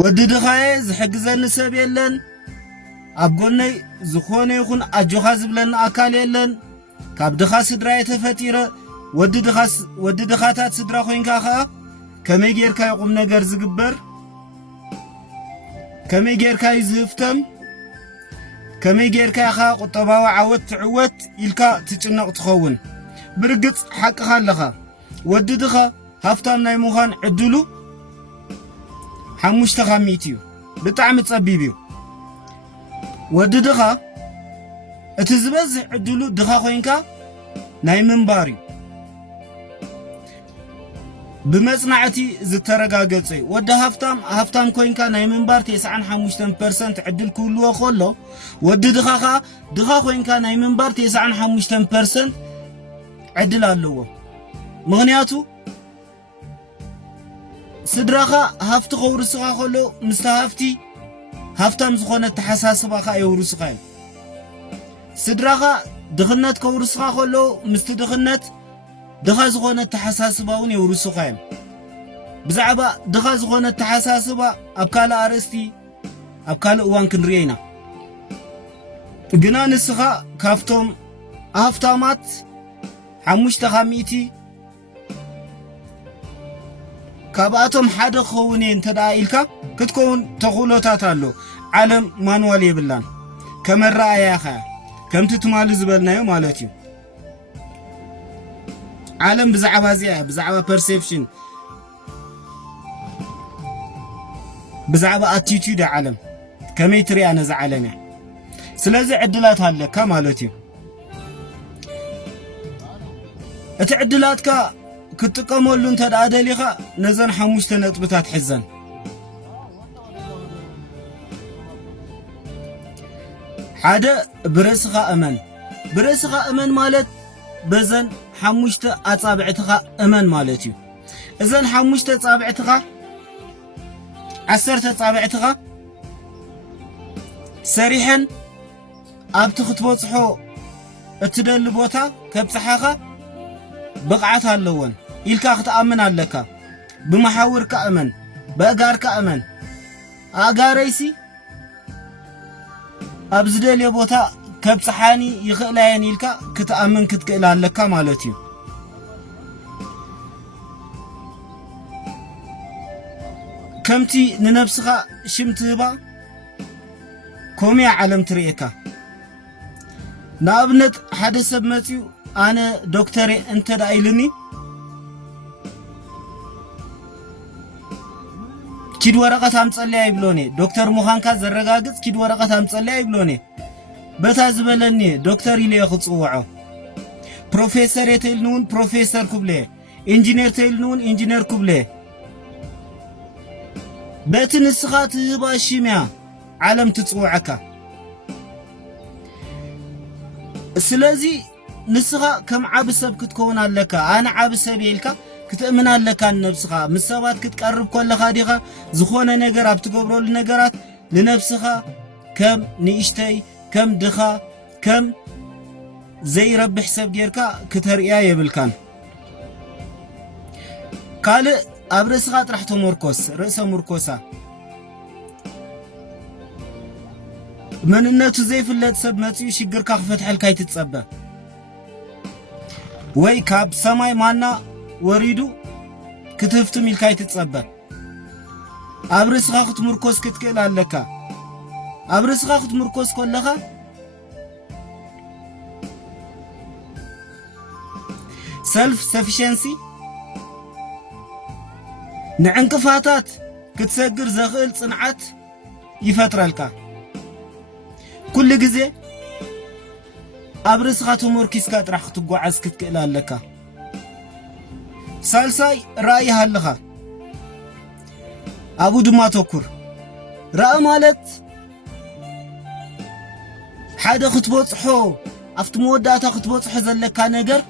ወድድኻየ ዝሕግዘኒ ሰብ የለን ኣብ ጎነይ ዝኾነ ይኹን ኣጆኻ ዝብለኒ ኣካል የለን ካብ ድኻ ስድራ የተፈጢረ ወድድኻታት ስድራ ኮይንካ ኸኣ ከመይ ጌርካ ይቁም ነገር ዝግበር ከመይ ጌርካ ይዝህፍተም ከመይ ጌርካ ኸኣ ቁጠባዊ ዓወት ትዕወት ኢልካ ትጭነቕ ትኸውን ብርግጽ ሓቅኻ ኣለኻ ወድድኻ ሃፍታም ናይ ምዃን ዕድሉ 5% እዩ ብጣዕሚ ጸቢብ እዩ ወድድኻ እቲ ዝበዝሕ ዕድሉ ድኻ ኮይንካ ናይ ምንባር እዩ ብመጽናዕቲ ዝተረጋገጸ እዩ ወዲ ሃፍታም ኮይንካ ናይ ምንባር 95% ዕድል ክህልዎ ከሎ ወዲ ድኻ ኸኣ ድኻ ኮይንካ ናይ ምንባር 95% ዕድል ኣለዎ ምኽንያቱ ስድራኻ ሃፍቲ ኸውርስኻ ከሎ ምስታ ሃፍቲ ሃፍታም ዝኾነ ተሓሳስባኻ የውርስኻ እዩ ስድራኻ ድኽነት ከውርስኻ ከሎ ምስቲ ድኽነት ድኻ ዝኾነ ተሓሳስባውን የውርስኻ እዩ ብዛዕባ ድኻ ዝኾነ ተሓሳስባ ኣብ ካልእ ኣርእስቲ ኣብ ካልእ እዋን ክንሪኦ ኢና ግና ንስኻ ካብቶም ሃፍታማት 5% ካብኣቶም ሓደ ክኸውን እየ እንተደኣ ኢልካ ክትከውን ተኽእሎታት ኣሎ ዓለም ማንዋል የብላን ከመረኣያ ኸያ ከምቲ ትማሊ ዝበልናዮ ማለት እዩ ዓለም ብዛዕባ እዚኣ ብዛዕባ ፐርሴፕሽን ብዛዕባ ኣቲቲዩድ ዓለም ከመይ ትሪኣ ነዛ ዓለም እያ ስለዚ ዕድላት ኣለካ ማለት እዩ እቲ ዕድላትካ ክትጥቀመሉ እንተደኣ ደሊኻ ነዘን 5 ነጥብታት ሕዘን ሓደ ብርእስኻ እመን ማለት በዘን 5 ኣጻብዕትኻ እመን ማለት እዩ እዘን 5 ኣጻብዕትኻ 10 ኣጻብዕትኻ ሰሪሐን ኣብቲ ክትበጽሖ እትደሊ ቦታ ከብጽሓኻ ብቕዓት ኣለወን ኢልካ ክትኣምን ኣለካ ብመሓውርካ እመን በእጋርካ እመን ኣጋረይሲ ኣብ ዝደልየ ቦታ ከብጽሓኒ ይኽእላየን ኢልካ ክትኣምን ክትክእል ኣለካ ማለት እዩ ከምቲ ንነፍስኻ ሽም ትህባ ከምያ ዓለም ትርኤካ ንኣብነት ሓደ ሰብ መጺኡ ኣነ ዶክተር እንተዳ ኢልኒ ኪድ ወረቐት ኣምጸልያ ይብሎኒ ዶክተር ሙኻንካ ዘረጋግጽ ኪድ ወረቐት ኣምጸልያ ይብሎኒ በታ ዝበለኒ ዶክተር ኢልየ ክጽውዖ ፕሮፌሰር የተይልንውን ፕሮፌሰር ኩብለ ኢንጂነር ተይልንውን ኢንጂነር ኩብለ በቲ ንስኻ ትህባ ሽምያ ዓለም ትጽውዐካ ስለዚ ንስኻ ከም ዓብ ሰብ ክትከውን ኣለካ ኣነ ዓብ ሰብ ኢልካ ክትእምን ኣለካ ንነፍስኻ ምስ ሰባት ክትቀርብ ከለኻ ዲኻ ዝኾነ ነገር ኣብ ትገብረሉ ነገራት ንነፍስኻ ከም ንእሽተይ ከም ድኻ ከም ዘይረብሕ ሰብ ጌርካ ክተርእያ የብልካን ካልእ ኣብ ርእስኻ ጥራሕ ተመርኮስ ርእሰ ምርኮሳ መንነቱ ዘይፍለጥ ሰብ መጺኡ ሽግርካ ክፈትሐልካ ይትጸበ ወይ ካብ ሰማይ ማና ወሪዱ ክትህፍትም ኢልካ ይትጸበ ኣብ ርእስኻ ክትምርኮስ ክትክእል ኣለካ ኣብ ርእስኻ ክትምርኮስ ከለኻ ሰልፍ ሰፊሸንሲ ንዕንቅፋታት ክትሰግር ዘኽእል ጽንዓት ይፈጥረልካ ኩሉ ግዜ ኣብ ርእስኻ ተመርኪስካ ጥራሕ ክትጓዓዝ ክትክእል ኣለካ ሳልሳይ ራእይ ሃለኻ ኣብኡ ድማ ተኩር ራእይ ማለት ሓደ ክትበጽሖ ኣብቲ መወዳእታ ክትበጽሖ ዘለካ ነገር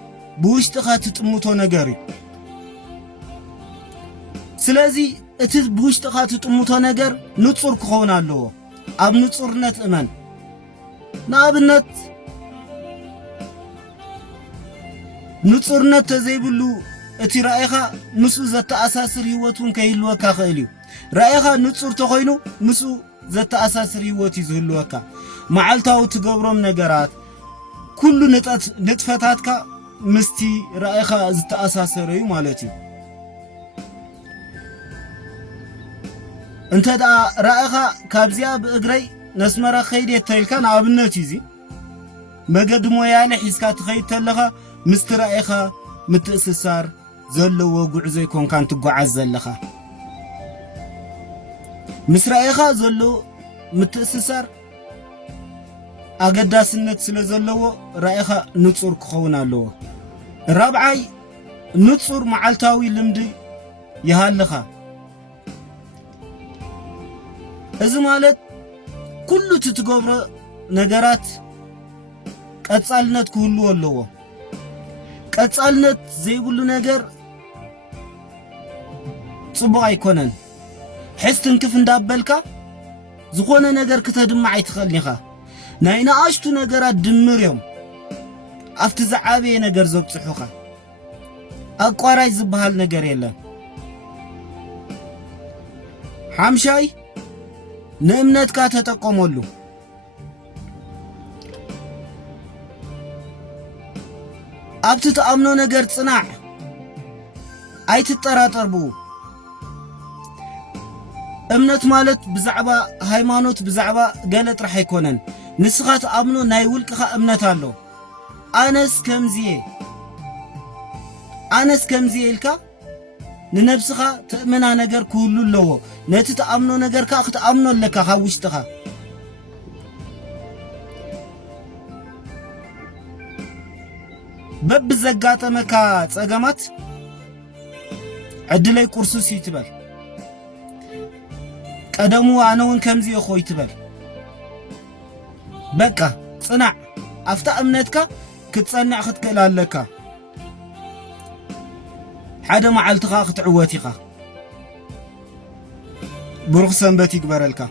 ብውሽጥኻ ትጥምቶ ነገር እዩ ስለዚ እቲ ብውሽጥኻ ትጥምቶ ነገር ንጹር ክኸውን ኣለዎ ኣብ ንጹርነት እመን ንኣብነት ንጹርነት ተዘይብሉ እቲ ራእይኻ ምስኡ ዘተኣሳስር ህይወቱን ከይህልወካ ኽእል እዩ رأيك نتصور تخينو مسو زت أساس ريوتي زهلوكا معلتاو تجبرم نجارات كل نتفتاتك مستي رأيك زت أساس ريو مالتي انت دا رأيك كابزيا بإجري نسمر خيري تلكان عبنتي زي مجد موياني حسكات خير تلخا مسترأيك متأسسار زلو وقعزو يكون كان تقعز زلخا مسرأيخا زلو متأسسار أقداسنت سلزلو رأيخا نتصور كخونا له الرابعي نتصور معالتاوي لمدي يهالخا إذا مالت كله تتقبر نقرات قصالنت كله اللو قصالنت زي بلو نقر صبغ يكونن حستن كيف ندابلكا زخونه ነገር ከተድማዕ ይትኸልኒኻ ናይና አሽቱ ነገራት ድምርዮም አፍቲ ዘዓበየ ነገር ዘብጽሑኻ አቋራጭ ዝበሃል ነገር የለም ሓምሻይ ንእምነትካ ተጠቆመሉ ኣብቲ ተኣምኖ ነገር ጽናዕ ኣይትጠራጠርቡ እምነት ማለት ብዛዕባ ሃይማኖት ብዛዕባ ገለጥ رح ይኮነን ንስኻት አምኖ ናይ ውልቅኻ እምነት አሎ ኣነስ ከምዚ ኢልካ ንነብስኻ ተእመና ነገር ኩሉ ኣለዎ ነቲ ተኣምኖ ነገርካ ክትኣምኖ ኣለካ ካብ ውሽጥኻ በብዘጋጠመካ ጸገማት ዕድለይ ቁርሱስ ይትበል ቀደሙ አነውን ከምዚ ይኾይ ትበል በቃ ጽናዕ አፍታ እምነትካ ክትጸንዕ ክትክእል ኣለካ ሓደ መዓልትኻ ክትዕወት ኢኻ ብሩኽ ሰንበት ይግበረልካ